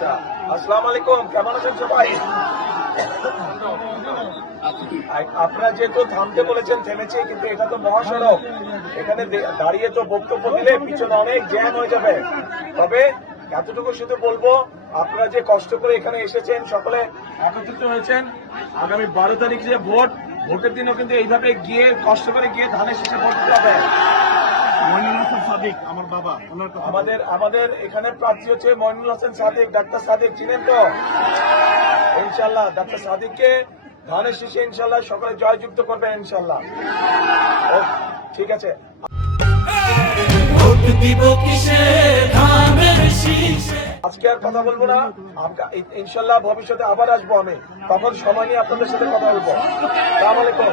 আচ্ছা, আসসালামু আলাইকুম, কেমন আছেন সবাই? আপনারা যেহেতু থামতে বলেছেন থেমেছে, কিন্তু এটা তো মহাসড়ক, এখানে দাঁড়িয়ে তো বক্তব্য দিলে পিছনে অনেক জ্যাম হয়ে যাবে। তবে এতটুকু শুধু বলবো, আপনারা যে কষ্ট করে এখানে এসেছেন, সকলে একত্রিত হয়েছেন, আগামী 12 তারিখ যে ভোটের দিনও কিন্তু এইভাবে গিয়ে কষ্ট করে গিয়ে ধানের শেষে ভোট দিতে হবে। আমার বাবা আমাদের এখানে প্রার্থী হচ্ছে মইনুল হাসান সাদিক, ডাক্তার সাদিক চিনেন তো? ইনশাল্লাহ ডাক্তার সাদিককে ধানের শীষে ইনশাল্লাহ সকলে জয়যুক্ত করবেন ইনশাল্লাহ। ঠিক আছে, আজকে আর কথা বলবো না, ইনশাল্লাহ ভবিষ্যতে আবার আসবো আমি, তখন সময় নিয়ে আপনাদের সাথে কথা বলবো। আসসালামু আলাইকুম।